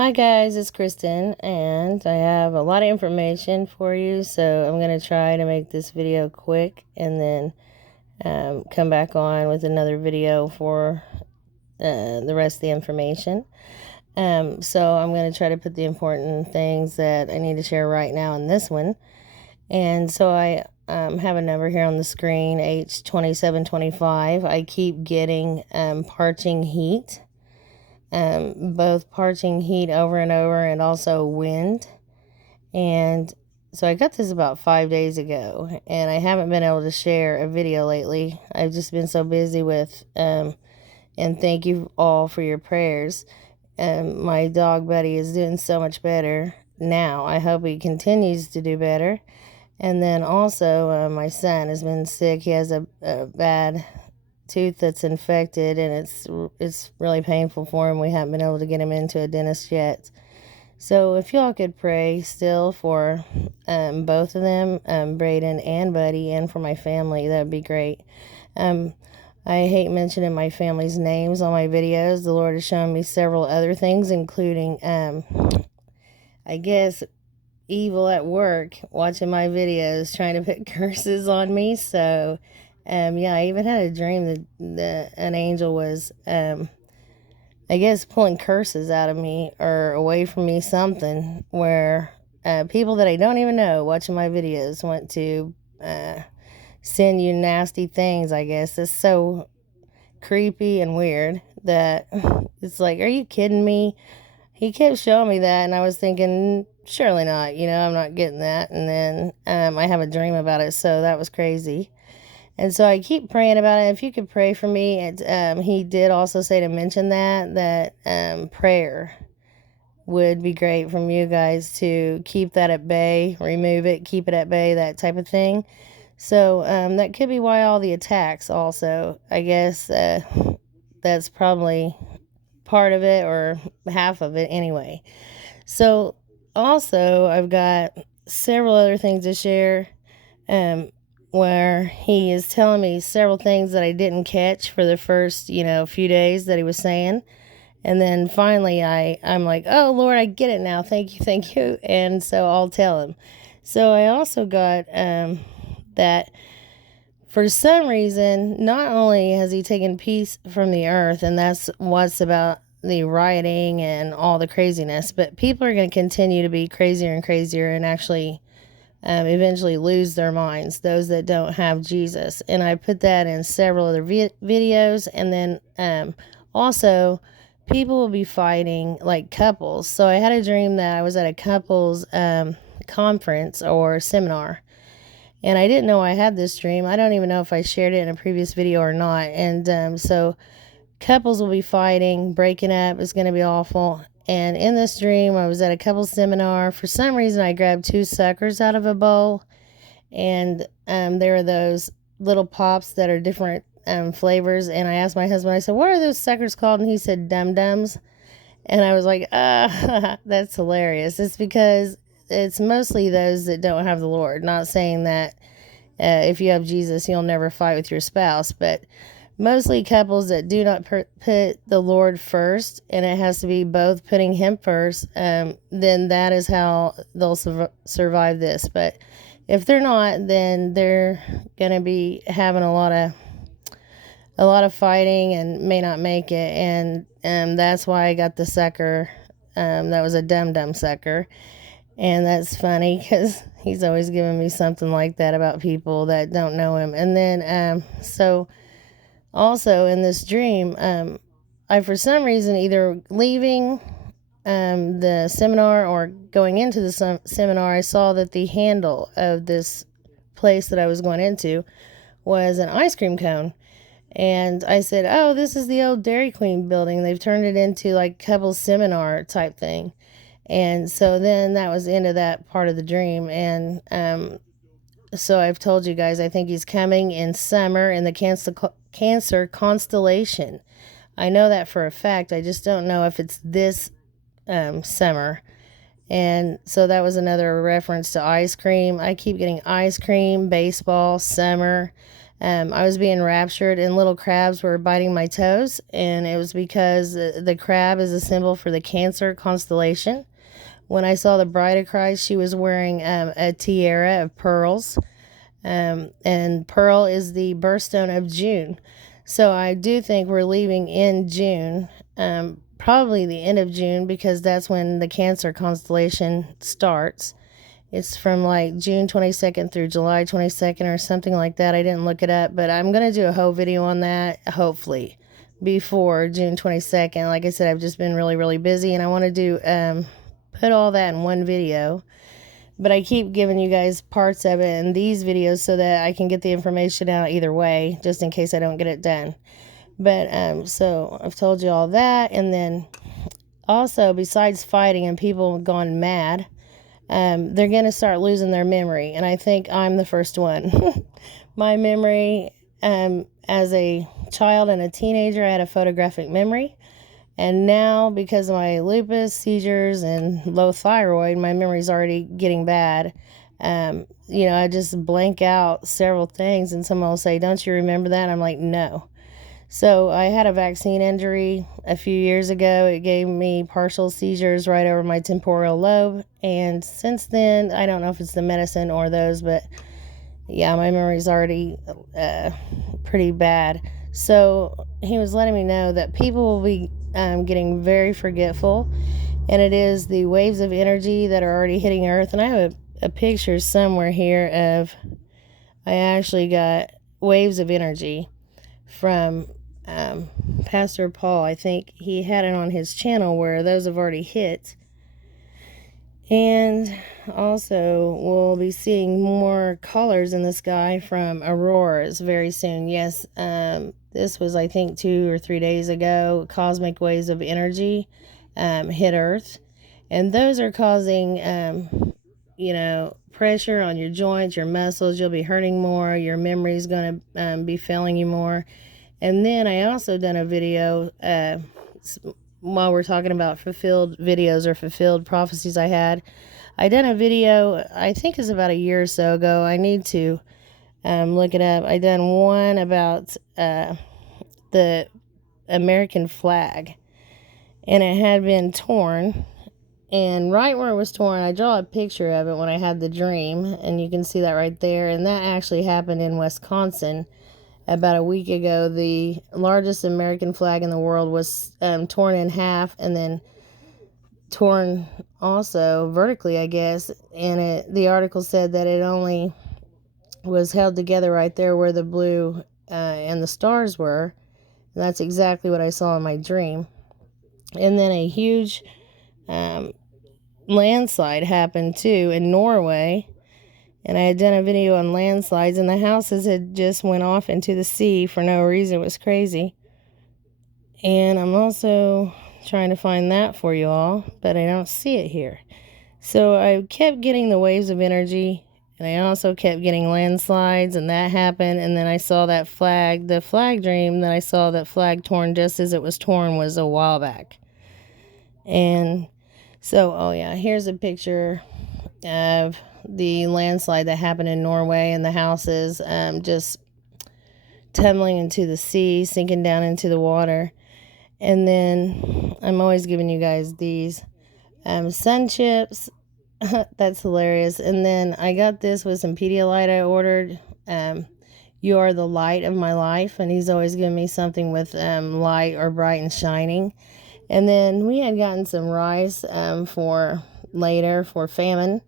Hi guys, it's Kristen, and I have a lot of information for you, so I'm going to try to make this video quick and then come back on with another video for the rest of the information. So I'm going to try to put the important things that I need to share right now in this one. And so I have a number here on the screen, H2725. I keep getting parching heat. Both parching heat over and over and also wind. And so I got this about 5 days ago, and I haven't been able to share a video lately. I've just been so busy with, and thank you all for your prayers. My dog Buddy is doing so much better now. I hope he continues to do better. And then also, my son has been sick. He has a bad tooth that's infected, and it's really painful for him. We haven't been able to get him into a dentist yet. So if y'all could pray still for both of them, Braden and Buddy, and for my family, that would be great. I hate mentioning my family's names on my videos. The Lord has shown me several other things, including, I guess, evil at work watching my videos trying to put curses on me. So yeah, I even had a dream that an angel was I guess pulling curses out of me or away from me, something where people that I don't even know watching my videos want to send you nasty things. I guess it's so creepy and weird that it's like, are you kidding me? He kept showing me that, and I was thinking, surely not, I'm not getting that. And then I have a dream about it, so that was crazy. And so I keep praying about it. If you could pray for me, he did also say to mention that prayer would be great from you guys to keep that at bay, remove it, keep it at bay, that type of thing. So that could be why all the attacks also, I guess that's probably part of it or half of it anyway. So also I've got several other things to share where he is telling me several things that I didn't catch for the first, few days that he was saying. And then finally I'm like, oh Lord, I get it now. Thank you. And so I'll tell him. So I also got that for some reason, not only has he taken peace from the earth, and that's what's about the rioting and all the craziness, but people are going to continue to be crazier and crazier and actually eventually lose their minds, those that don't have Jesus. And I put that in several other videos. And then also, people will be fighting like couples. So I had a dream that I was at a couples conference or seminar. And I didn't know I had this dream. I don't even know if I shared it in a previous video or not. And so couples will be fighting, breaking up. It's going to be awful. And in this dream, I was at a couples seminar. For some reason, I grabbed 2 suckers out of a bowl. And there are those little pops that are different flavors. And I asked my husband, I said, what are those suckers called? And he said, dum-dums. And I was like, that's hilarious. It's because it's mostly those that don't have the Lord. Not saying that if you have Jesus, you'll never fight with your spouse, but mostly couples that do not put the Lord first, and it has to be both putting him first, then that is how they'll survive this. But if they're not, then they're going to be having a lot of fighting and may not make it. And that's why I got the sucker. That was a dum-dum sucker. And that's funny because he's always giving me something like that about people that don't know him. And then, so also in this dream, I, for some reason, either leaving the seminar or going into the seminar, I saw that the handle of this place that I was going into was an ice cream cone. And I said, oh, this is the old Dairy Queen building. They've turned it into like couple seminar type thing. And so then that was the end of that part of the dream. And so I've told you guys, I think he's coming in summer in the Cancer constellation. I know that for a fact. I just don't know if it's this summer. And so that was another reference to ice cream. I keep getting ice cream, baseball, summer. I was being raptured and little crabs were biting my toes, and it was because the crab is a symbol for the Cancer constellation. When I saw the bride of Christ, she was wearing a tiara of pearls, and pearl is the birthstone of June. So I do think we're leaving in June, probably the end of June, because that's when the Cancer constellation starts. It's from like June 22nd through July 22nd or something like that. I didn't look it up, but I'm going to do a whole video on that, hopefully, before June 22nd. Like I said, I've just been really, really busy, and I want to do, put all that in one video. But I keep giving you guys parts of it in these videos so that I can get the information out either way, just in case I don't get it done. But, so I've told you all that. And then also, besides fighting and people gone mad, they're going to start losing their memory. And I think I'm the first one. My memory, as a child and a teenager, I had a photographic memory. And now, because of my lupus, seizures, and low thyroid, my memory's already getting bad. I just blank out several things, and someone will say, "Don't you remember that?" And I'm like, no. So I had a vaccine injury a few years ago. It gave me partial seizures right over my temporal lobe. And since then, I don't know if it's the medicine or those, but yeah, my memory's already pretty bad. So he was letting me know that people will be getting very forgetful. And it is the waves of energy that are already hitting Earth. And I have a picture somewhere here of, I actually got waves of energy from Pastor Paul. I think he had it on his channel where those have already hit. And also, we'll be seeing more colors in the sky from auroras very soon. Yes, this was, I think, 2 or 3 days ago. Cosmic waves of energy hit Earth. And those are causing, pressure on your joints, your muscles. You'll be hurting more. Your memory's going to be failing you more. And then I also done a video while we're talking about fulfilled videos or fulfilled prophecies I done a video, I think it's about a year or so ago. I need to look it up. I done one about the American flag, and it had been torn. And right where it was torn, I draw a picture of it when I had the dream, and you can see that right there. And that actually happened in Wisconsin about a week ago. The largest American flag in the world was torn in half and then torn also vertically, I guess. And the article said that it only was held together right there where the blue and the stars were. And that's exactly what I saw in my dream. And then a huge landslide happened too in Norway. And I had done a video on landslides, and the houses had just went off into the sea for no reason. It was crazy. And I'm also trying to find that for you all, but I don't see it here. So I kept getting the waves of energy, and I also kept getting landslides, and that happened. And then I saw that flag, the flag dream that I saw that flag torn just as it was torn was a while back. And so, oh yeah, here's a picture of the landslide that happened in Norway, and the houses just tumbling into the sea, sinking down into the water. And then I'm always giving you guys these sun chips. That's hilarious. And then I got this with some Pedialyte I ordered. You are the light of my life, and he's always giving me something with light or bright and shining. And then we had gotten some rice for later for famine.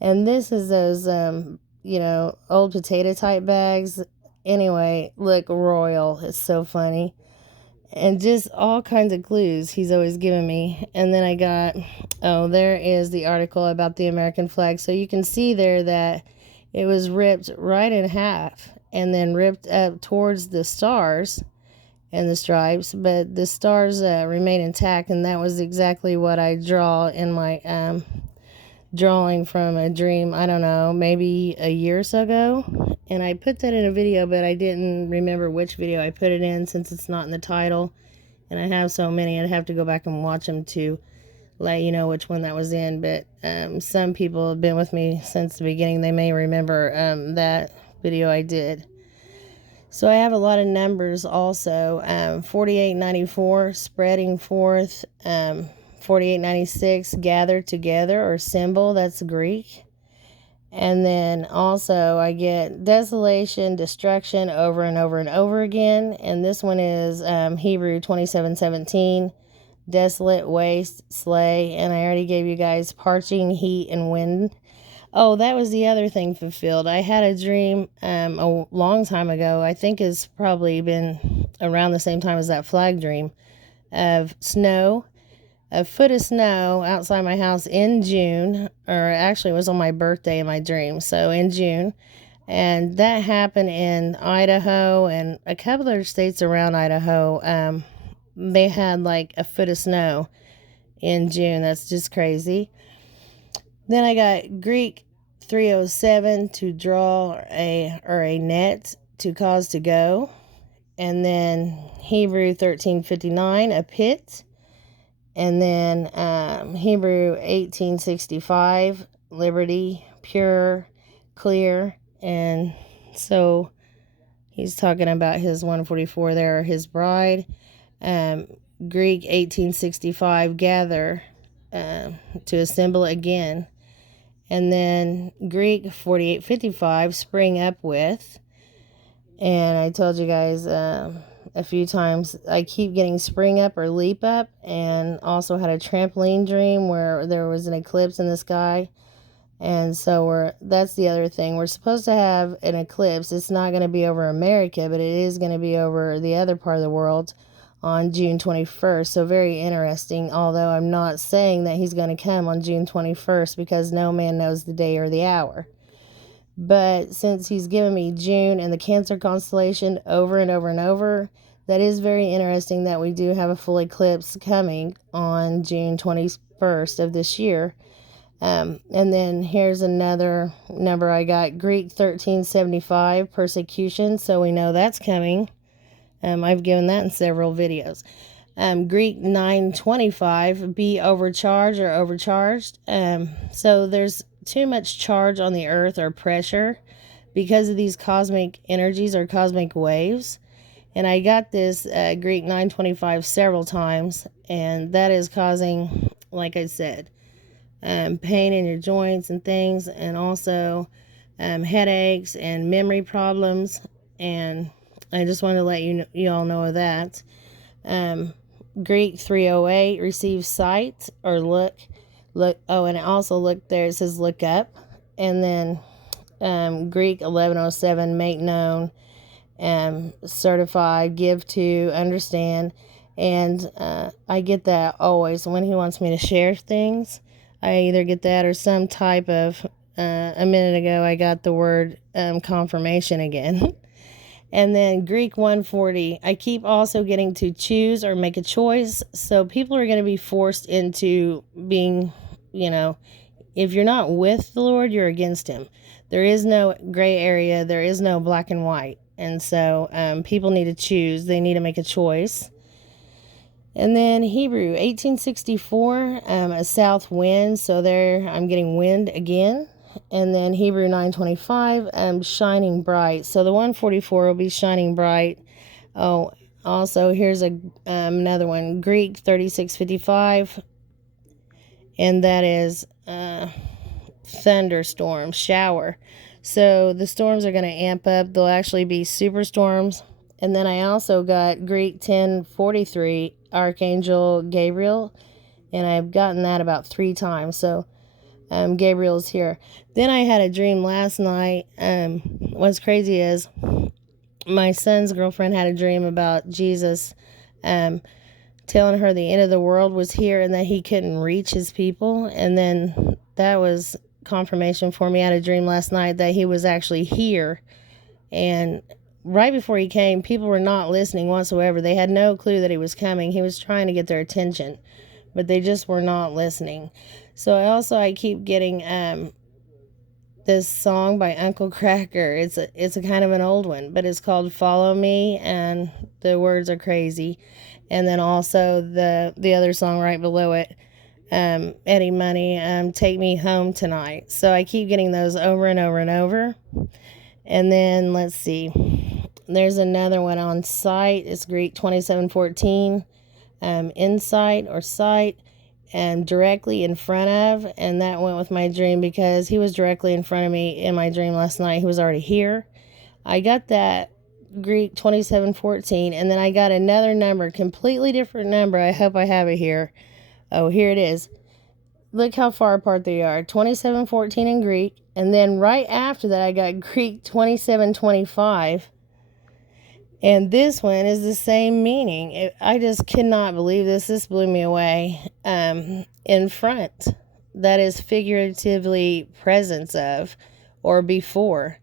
And this is those, old potato type bags. Anyway, look royal. It's so funny. And just all kinds of clues he's always giving me. And then I got, there is the article about the American flag. So you can see there that it was ripped right in half and then ripped up towards the stars and the stripes. But the stars remain intact, and that was exactly what I draw in my drawing from a dream, I don't know, maybe a year or so ago. And I put that in a video, but I didn't remember which video I put it in since it's not in the title. And I have so many, I'd have to go back and watch them to let you know which one that was in. But some people have been with me since the beginning. They may remember that video I did. So I have a lot of numbers also. 4894, spreading forth. 4896, gather together, or symbol, that's Greek. And then also I get desolation, destruction over and over and over again. And this one is Hebrew 27:17, desolate, waste, slay. And I already gave you guys parching, heat, and wind. Oh, that was the other thing fulfilled. I had a dream a long time ago. I think it's probably been around the same time as that flag dream, of snow, a foot of snow outside my house in June, or actually it was on my birthday in my dream, so in June. And that happened in Idaho and a couple other states around Idaho. They had like a foot of snow in June. That's just crazy. Then I got Greek 307, to draw a net, to cause to go. And then Hebrew 1359, a pit. And then Hebrew 1865, liberty, pure, clear. And so he's talking about his 144 there, his bride. Greek 1865, gather, to assemble again. And then Greek 4855, spring up with. And I told you guys a few times, I keep getting spring up or leap up. And also had a trampoline dream where there was an eclipse in the sky. And so that's the other thing. We're supposed to have an eclipse. It's not going to be over America, but it is going to be over the other part of the world on June 21st. So very interesting, although I'm not saying that he's going to come on June 21st, because no man knows the day or the hour. But since he's given me June and the Cancer constellation over and over and over, that is very interesting that we do have a full eclipse coming on June 21st of this year. And then here's another number I got, Greek 1375, persecution. So we know that's coming. I've given that in several videos. Greek 925, be overcharged or overcharged. So there's too much charge on the earth, or pressure, because of these cosmic energies or cosmic waves. And I got this Greek 925 several times, and that is causing, like I said, pain in your joints and things, and also headaches and memory problems. And I just wanted to let you all know of that. Greek 308, receive sight or look. Oh, and also look there, it says look up. And then Greek 1107, make known, certified, give to, understand. And I get that always when he wants me to share things. I either get that or some type of, a minute ago I got the word confirmation again. And then Greek 140, I keep also getting to choose or make a choice. So people are going to be forced into being, if you're not with the Lord, you're against him. There is no gray area. There is no black and white. And so people need to choose. They need to make a choice. And then Hebrew 1864, a south wind. So there I'm getting wind again. And then Hebrew 925, shining bright. So the 144 will be shining bright. Oh, also here's another one, Greek 3655, and that is thunderstorm, shower. So the storms are going to amp up. They'll actually be superstorms. And then I also got Greek 1043, Archangel Gabriel, and I've gotten that about 3 times. So Gabriel's here. Then I had a dream last night. What's crazy is my son's girlfriend had a dream about Jesus telling her the end of the world was here and that he couldn't reach his people. And then that was confirmation for me. I had a dream last night that he was actually here. And right before he came, people were not listening whatsoever. They had no clue that he was coming. He was trying to get their attention, but they just were not listening. So I keep getting this song by Uncle Cracker. It's a kind of an old one, but it's called Follow Me, and the words are crazy. And then also the other song right below it, Eddie Money, Take Me Home Tonight. So I keep getting those over and over and over. And then let's see, there's another one on sight. It's Greek 2714, insight or sight, and directly in front of. And that went with my dream because he was directly in front of me in my dream last night. He was already here. I got that Greek 2714, and then I got another number, completely different number. I hope I have it here. Oh, here it is. Look how far apart they are. 2714 in Greek, and then right after that I got Greek 2725, and this one is the same meaning. I just cannot believe this. This blew me away. In front, that is figuratively presence of or before.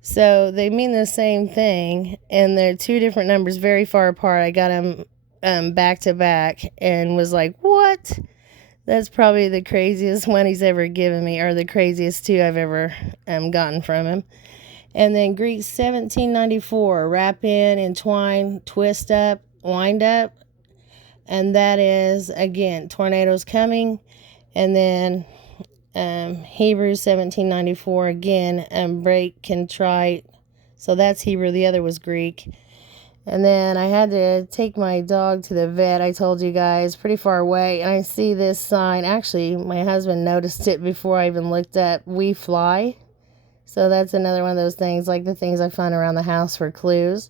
So they mean the same thing, and they're two different numbers very far apart. I got them back to back and was like, what? That's probably the craziest one he's ever given me, or the craziest two I've ever gotten from him. And then Greek 1794, wrap in, entwine, twist up, wind up. And that is, again, tornadoes coming. And then Hebrew 1794, again, break, contrite. So that's Hebrew. The other was Greek. And then I had to take my dog to the vet, I told you guys, pretty far away. And I see this sign. Actually, my husband noticed it before I even looked up. We fly. So that's another one of those things, like the things I find around the house for clues.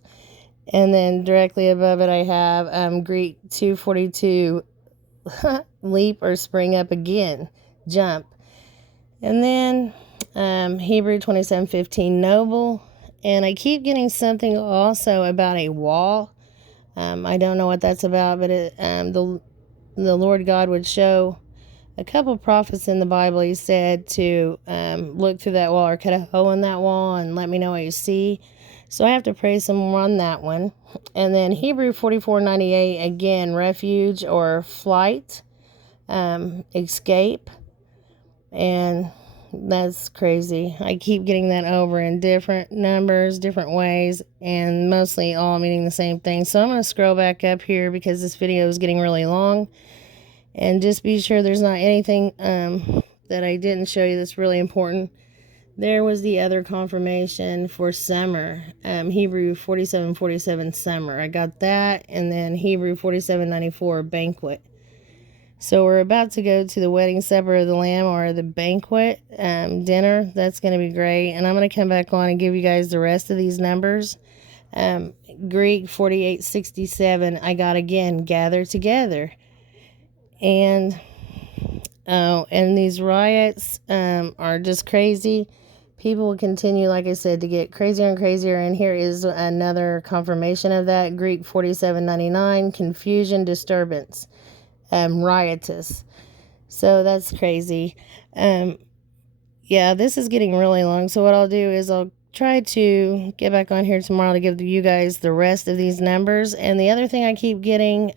And then directly above it I have Greek 242, leap or spring up again, jump. And then Hebrew 2715, noble. And I keep getting something also about a wall. I don't know what that's about, but the Lord God would show a couple of prophets in the Bible. He said to look through that wall or cut a hole in that wall and let me know what you see. So I have to pray some more on that one. And then Hebrew 4498, again, refuge or flight, escape. And that's crazy. I keep getting that over in different numbers, different ways, and mostly all meaning the same thing. So I'm going to scroll back up here because this video is getting really long. And just be sure there's not anything that I didn't show you that's really important. There was the other confirmation for summer, Hebrew 4747 summer. I got that, and then Hebrew 4794 banquet. So we're about to go to the wedding supper of the Lamb, or the banquet dinner. That's going to be great. And I'm going to come back on and give you guys the rest of these numbers. Greek 4867, I got again, gather together. And these riots are just crazy. People will continue, like I said, to get crazier and crazier. And here is another confirmation of that. Greek 4799, confusion, disturbance, riotous. So that's crazy. Yeah, this is getting really long. So what I'll do is I'll try to get back on here tomorrow to give you guys the rest of these numbers. And the other thing I keep getting,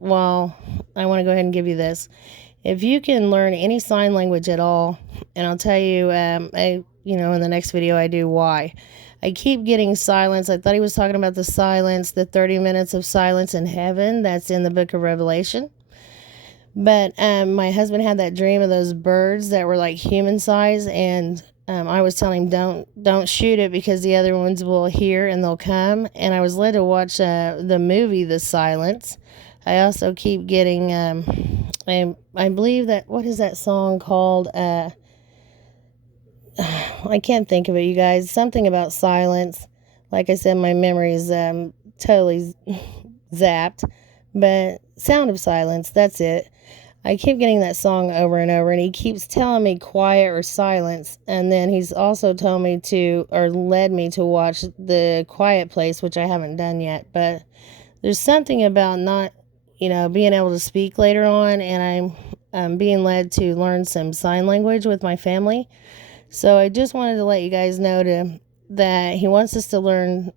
well, I want to go ahead and give you this. If you can learn any sign language at all, and I'll tell you, in the next video I do why. I keep getting silence. I thought he was talking about the silence, the 30 minutes of silence in heaven. That's in the book of Revelation. But my husband had that dream of those birds that were like human size, and I was telling him don't shoot it because the other ones will hear and they'll come. And I was led to watch the movie The Silence. I also keep getting I believe that, what is that song called? I can't think of it, you guys. Something about silence. Like I said, my memory is totally zapped. But Sound of Silence, that's it. I keep getting that song over and over, and he keeps telling me quiet or silence. And then he's also told me led me to watch The Quiet Place, which I haven't done yet. But there's something about not, being able to speak later on, and I'm being led to learn some sign language with my family. So I just wanted to let you guys know that he wants us to learn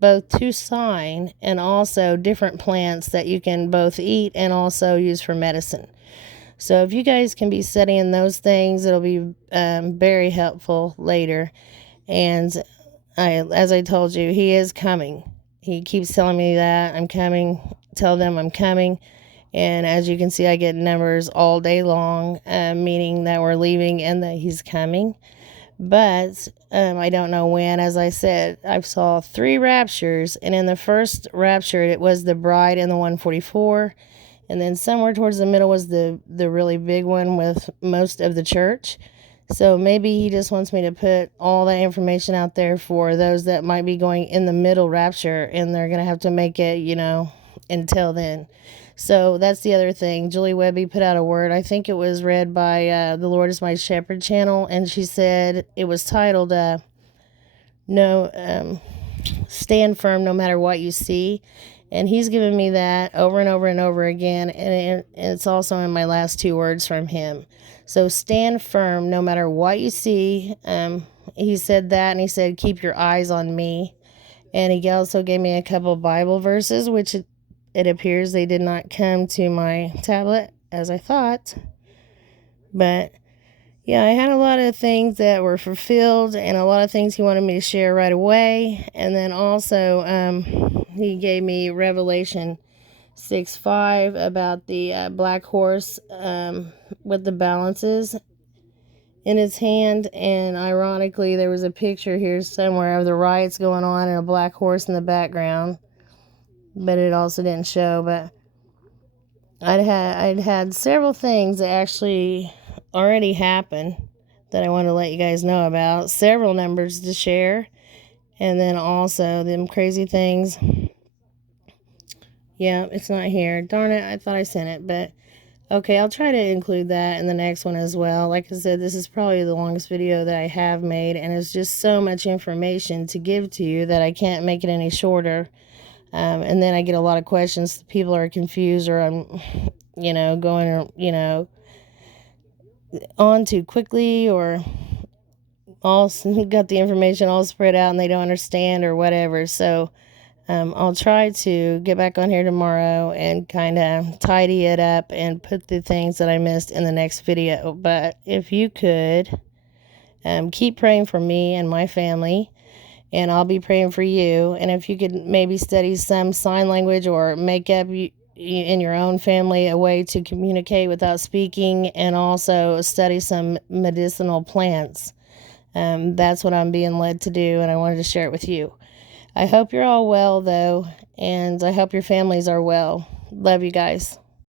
both to sign and also different plants that you can both eat and also use for medicine. So if you guys can be studying those things, it'll be very helpful later. And as I told you, he is coming. He keeps telling me that I'm coming. Tell them I'm coming. And as you can see, I get numbers all day long, meaning that we're leaving and that he's coming. but I don't know when. As I said, I saw 3 raptures, and in the first rapture, it was the bride and the 144, and then somewhere towards the middle was the really big one with most of the church. So maybe he just wants me to put all that information out there for those that might be going in the middle rapture, and they're going to have to make it, until then. So that's the other thing. Julie Webby put out a word. I think it was read by the Lord is My Shepherd channel, and she said it was titled "No Stand Firm No Matter What You See." And he's given me that over and over and over again, and it's also in my last 2 words from him. So stand firm no matter what you see. He said that, and he said, keep your eyes on me. And he also gave me a couple Bible verses, which it appears they did not come to my tablet as I thought. But yeah, I had a lot of things that were fulfilled and a lot of things he wanted me to share right away. And then also he gave me Revelation 6:5 about the black horse with the balances in its hand. And ironically, there was a picture here somewhere of the riots going on and a black horse in the background, but it also didn't show. But I'd had several things that actually already happened that I want to let you guys know about. Several numbers to share, and then also them crazy things. Yeah, it's not here. Darn it, I thought I sent it, but okay, I'll try to include that in the next one as well. Like I said, this is probably the longest video that I have made, and it's just so much information to give to you that I can't make it any shorter. And then I get a lot of questions. People are confused, or I'm, going, on too quickly, or all got the information all spread out and they don't understand or whatever. So I'll try to get back on here tomorrow and kind of tidy it up and put the things that I missed in the next video. But if you could keep praying for me and my family, and I'll be praying for you. And if you could maybe study some sign language or make up in your own family a way to communicate without speaking, and also study some medicinal plants. That's what I'm being led to do, and I wanted to share it with you. I hope you're all well, though, and I hope your families are well. Love you guys.